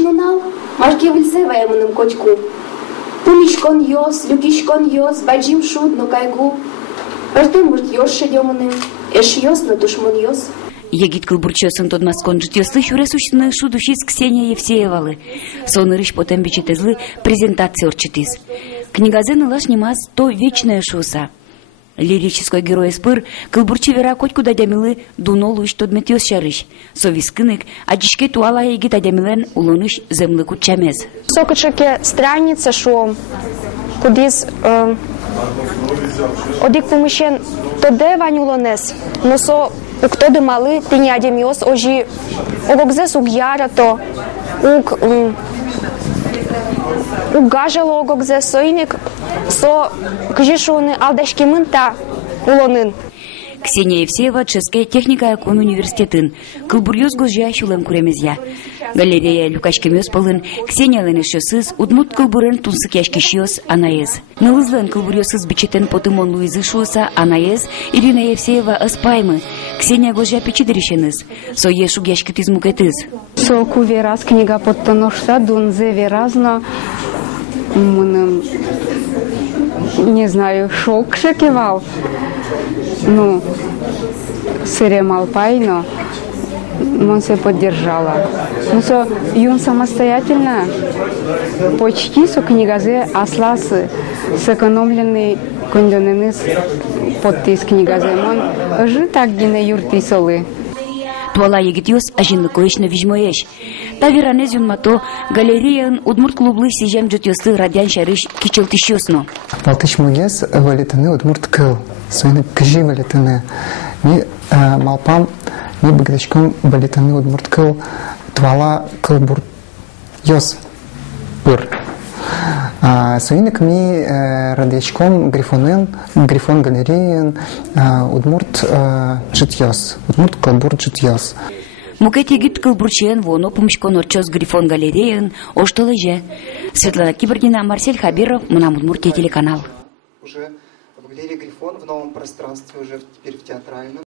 нал, машке выльзе ваемыным котьку. Пуличкон йос, люкичкон йос, баджим шуд, но кайгу. Артем мурт йос шедемыным, эш йос, но тушмон йос. Егит кылбурчосын тодмаскон житёслы шуресущины шудущиз Ксения Евсеевалы. Сонырыш потом бичетезлы презентация орчитиз. Книгазен илаш немаз то вечная шуса. Лирической герой спыр кылбурчи вера коть куда дямилы дунолу иш тодмет ёс шарыш. Совискынык адишке туала егит адямилен улыныш землы кутчамез. Сокочеке страница шо кудис одик помещен тоде ванюлонес, но со кто дымалы ты не адемиос ожи огогзес угьяра то угажало огогзес соиник со кжишуны алдашки мынта улонын. Ксения Евсеева Ческая техника Акон университетін. Кылбурьёз гозжа шулем куремезя. Галерея Люкачкемёс полын Ксения ленешёсыз удмут кылбурен тунсык яшкишёс анаез. Нылызлен кылбурьёсыз бичетен потымон Луизы шуса анаез Ирина Евсеева аспаймы. Ксения гозжа печидерешеныз. Со ешуг яшкитиз мукетыз. Со кувераз книга подтоношса дунзе веразно не знаю, шок шокивал. Ну, сырем алпайно, он се поддержала. Ну, со юн самостоятельно, почти со книгазе аслас сэкономленный кондоненыс подтис книгазе. Он жи так гине юрти солы. Туала егитёс ажинны коечна вижмоеш. Та веранез юнмато галереян удмурт клублы сижем жутёслы радян шарыш кичелтишёсно. Палтыш мугес валитаны удмурт кыл. Сойны кыжи валитаны. Ми малпам, ми багдачком валитаны удмурт кыл. Туала кылбурт ёс пыр. Сойнек ми радячком грифон галереян удмурт житёс. Удмурт кылбурт житёс. Мукет егит кылбурчен воно помшкон орчос грифон галереян оштолыже. Светлана Киборгина, Марсель Хабиров, Мунам Удмуртия телеканал. Уже в галерее Грифон в новом пространстве, уже теперь в театральном.